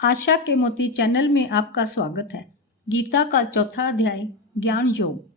आशा के मोती चैनल में आपका स्वागत है। गीता का चौथा अध्याय ज्ञान योग।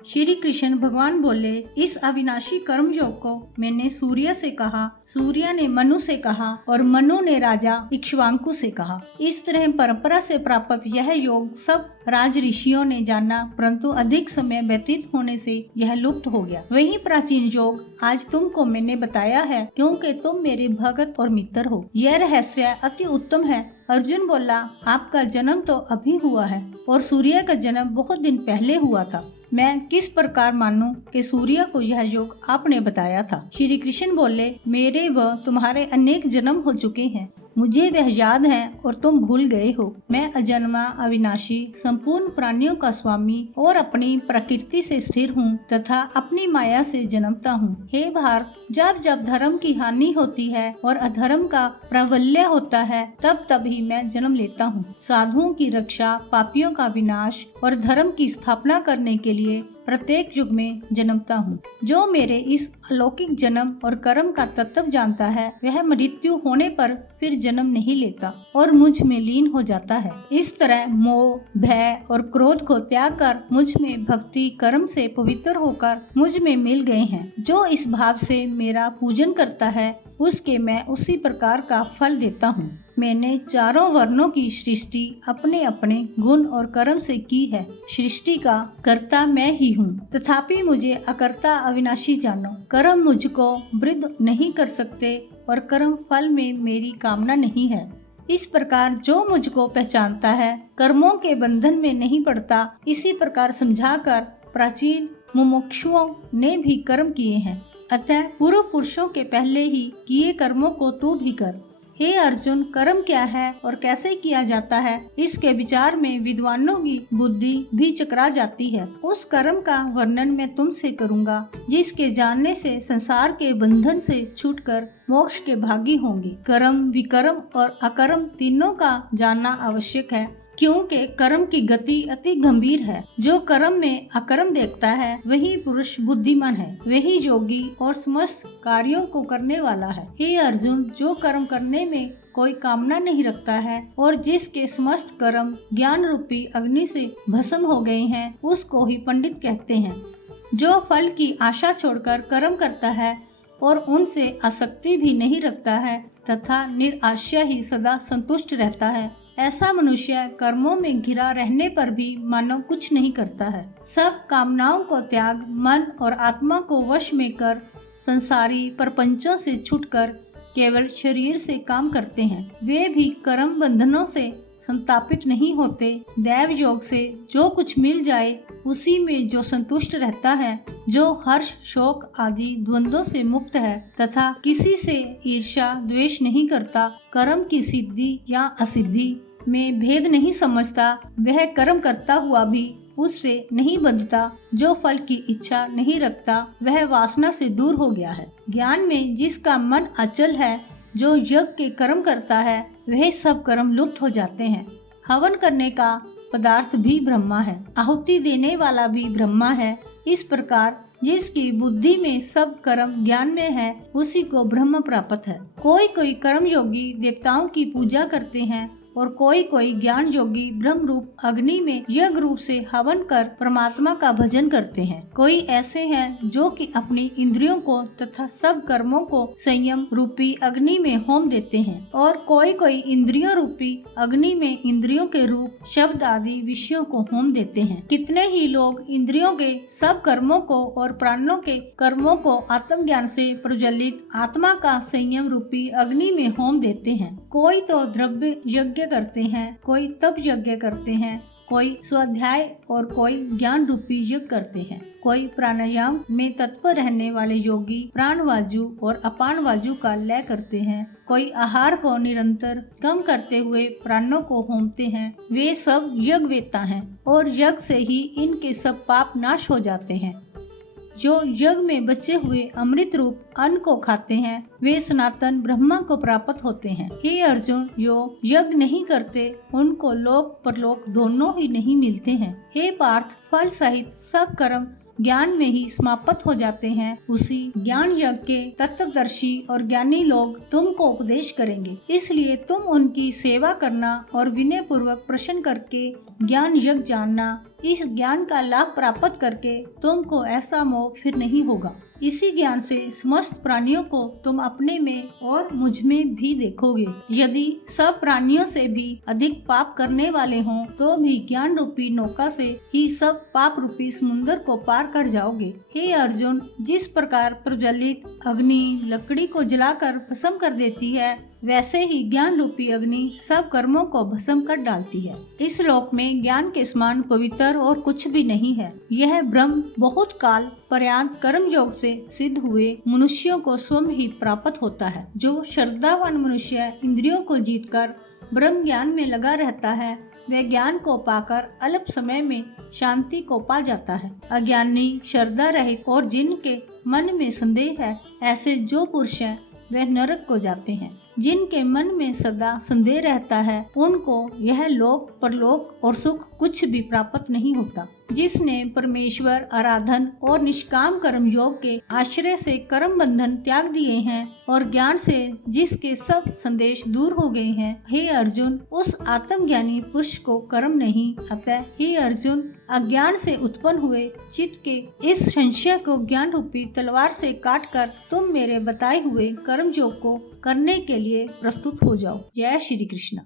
श्री कृष्ण भगवान बोले, इस अविनाशी कर्म योग को मैंने सूर्य से कहा, सूर्य ने मनु से कहा और मनु ने राजा इक्ष्वाकु से कहा। इस तरह परंपरा से प्राप्त यह योग सब राज ऋषियों ने जाना, परंतु अधिक समय व्यतीत होने से यह लुप्त हो गया। वही प्राचीन योग आज तुमको मैंने बताया है, क्योंकि तुम मेरे भगत और मित्र हो। यह रहस्य अति उत्तम है। अर्जुन बोला, आपका जन्म तो अभी हुआ है और सूर्य का जन्म बहुत दिन पहले हुआ था। मैं किस प्रकार मानूं कि सूर्य को यह योग आपने बताया था? श्री कृष्ण बोले, मेरे व तुम्हारे अनेक जन्म हो चुके हैं, मुझे वह याद है और तुम भूल गए हो। मैं अजन्मा, अविनाशी, संपूर्ण प्राणियों का स्वामी और अपनी प्रकृति से स्थिर हूँ तथा अपनी माया से जन्मता हूँ। हे भारत, जब जब धर्म की हानि होती है और अधर्म का प्राबल्य होता है, तब तब ही मैं जन्म लेता हूँ। साधुओं की रक्षा, पापियों का विनाश और धर्म की स्थापना करने के लिए प्रत्येक युग में जन्मता हूँ। जो मेरे इस अलौकिक जन्म और कर्म का तत्व जानता है, वह मृत्यु होने पर फिर जन्म नहीं लेता और मुझ में लीन हो जाता है। इस तरह मोह, भय और क्रोध को त्याग कर मुझ में भक्ति कर्म से पवित्र होकर मुझ में मिल गए हैं। जो इस भाव से मेरा पूजन करता है, उसके मैं उसी प्रकार का फल देता हूँ। मैंने चारों वर्णों की सृष्टि अपने अपने गुण और कर्म से की है। सृष्टि का कर्ता मैं ही हूँ, तथापि मुझे अकर्ता अविनाशी जानो। कर्म मुझको वृद्ध नहीं कर सकते और कर्म फल में मेरी कामना नहीं है। इस प्रकार जो मुझको पहचानता है, कर्मों के बंधन में नहीं पड़ता। इसी प्रकार समझाकर प्राचीन मुमुक्षुओं ने भी कर्म किए हैं। अतः पूर्व पुरुषों के पहले ही किए कर्मों को तू भी कर। हे अर्जुन, कर्म क्या है और कैसे किया जाता है, इसके विचार में विद्वानों की बुद्धि भी चकरा जाती है। उस कर्म का वर्णन मैं तुमसे करूंगा, जिसके जानने से संसार के बंधन से छूटकर मोक्ष के भागी होंगे। कर्म, विकर्म और अकर्म तीनों का जानना आवश्यक है, क्योंकि कर्म की गति अति गंभीर है। जो कर्म में अकर्म देखता है, वही पुरुष बुद्धिमान है, वही योगी और समस्त कार्यों को करने वाला है। हे अर्जुन, जो कर्म करने में कोई कामना नहीं रखता है और जिसके समस्त कर्म ज्ञान रूपी अग्नि से भस्म हो गए हैं, उसको ही पंडित कहते हैं। जो फल की आशा छोड़कर कर्म करता है और उनसे आसक्ति भी नहीं रखता है तथा निराशा ही सदा संतुष्ट रहता है, ऐसा मनुष्य कर्मों में घिरा रहने पर भी मानो कुछ नहीं करता है। सब कामनाओं को त्याग मन और आत्मा को वश में कर संसारी प्रपंचों से छूटकर केवल शरीर से काम करते हैं। वे भी कर्म बंधनों से संतापित नहीं होते। दैव योग से जो कुछ मिल जाए उसी में जो संतुष्ट रहता है, जो हर्ष शोक आदि द्वंद्वों से मुक्त है तथा किसी से ईर्ष्या द्वेष नहीं करता, कर्म की सिद्धि या असिद्धि में भेद नहीं समझता, वह कर्म करता हुआ भी उससे नहीं बंधता। जो फल की इच्छा नहीं रखता, वह वासना से दूर हो गया है। ज्ञान में जिसका मन अचल है, जो यज्ञ के कर्म करता है, वह सब कर्म लुप्त हो जाते हैं। हवन करने का पदार्थ भी ब्रह्मा है, आहुति देने वाला भी ब्रह्मा है। इस प्रकार जिसकी बुद्धि में सब कर्म ज्ञान में है, उसी को ब्रह्म प्राप्त है। कोई कोई कर्म योगी देवताओं की पूजा करते हैं और कोई कोई ज्ञान योगी ब्रह्म रूप अग्नि में यज्ञ रूप से हवन कर परमात्मा का भजन करते हैं। कोई ऐसे हैं जो कि अपनी इंद्रियों को तथा सब कर्मों को संयम रूपी अग्नि में होम देते हैं और कोई कोई इंद्रियों रूपी अग्नि में इंद्रियों के रूप शब्द आदि विषयों को होम देते हैं। कितने ही लोग इंद्रियों के सब कर्मों को और प्राणों के कर्मों को आत्मज्ञान से प्रज्वलित आत्मा का संयम रूपी अग्नि में होम देते हैं। कोई तो द्रव्य यज्ञ करते हैं, कोई तप यज्ञ करते हैं, कोई स्वाध्याय और कोई ज्ञान रूपी यज्ञ करते हैं। कोई प्राणायाम में तत्पर रहने वाले योगी प्राण वायु और अपान वायु का लय करते हैं। कोई आहार को निरंतर कम करते हुए प्राणों को होमते हैं। वे सब यज्ञवेत्ता हैं और यज्ञ से ही इनके सब पाप नाश हो जाते हैं। जो यज्ञ में बचे हुए अमृत रूप अन्न को खाते हैं, वे सनातन ब्रह्मा को प्राप्त होते हैं। हे अर्जुन, जो यज्ञ नहीं करते, उनको लोक परलोक दोनों ही नहीं मिलते हैं। हे पार्थ, फल सहित सब कर्म ज्ञान में ही समाप्त हो जाते हैं, उसी ज्ञान यज्ञ के तत्वदर्शी और ज्ञानी लोग तुमको उपदेश करेंगे। इसलिए तुम उनकी सेवा करना और विनय पूर्वक प्रश्न करके ज्ञान यज्ञ जानना। इस ज्ञान का लाभ प्राप्त करके तुमको ऐसा मोह फिर नहीं होगा। इसी ज्ञान से समस्त प्राणियों को तुम अपने में और मुझ में भी देखोगे। यदि सब प्राणियों से भी अधिक पाप करने वाले हों तो भी ज्ञान रूपी नौका से ही सब पाप रूपी समुद्र को पार कर जाओगे। हे अर्जुन, जिस प्रकार प्रज्वलित अग्नि लकड़ी को जलाकर भस्म कर देती है, वैसे ही ज्ञान रूपी अग्नि सब कर्मों को भस्म कर डालती है। इस लोक में ज्ञान के समान पवित्र और कुछ भी नहीं है। यह ब्रह्म बहुत काल पर्यंत कर्म योग से सिद्ध हुए मनुष्यों को स्वयं ही प्राप्त होता है। जो श्रद्धावान मनुष्य इंद्रियों को जीतकर ब्रह्म ज्ञान में लगा रहता है, वह ज्ञान को पाकर अल्प समय में शांति को पा जाता है। अज्ञानी, श्रद्धा रहित और जिनके मन में संदेह है, ऐसे जो पुरुष हैं वह नरक को जाते हैं। जिनके मन में सदा संदेह रहता है, उनको यह लोक परलोक और सुख कुछ भी प्राप्त नहीं होता। जिसने परमेश्वर आराधन और निष्काम कर्म योग के आश्रय से कर्म बंधन त्याग दिए हैं और ज्ञान से जिसके सब संदेश दूर हो गए हैं, हे अर्जुन, उस आत्मज्ञानी पुरुष को कर्म नहीं। अतः हे अर्जुन, अज्ञान से उत्पन्न हुए चित्त के इस संशय को ज्ञान रूपी तलवार से काटकर तुम मेरे बताए हुए कर्म योग को करने के लिए प्रस्तुत हो जाओ। जय श्री कृष्ण।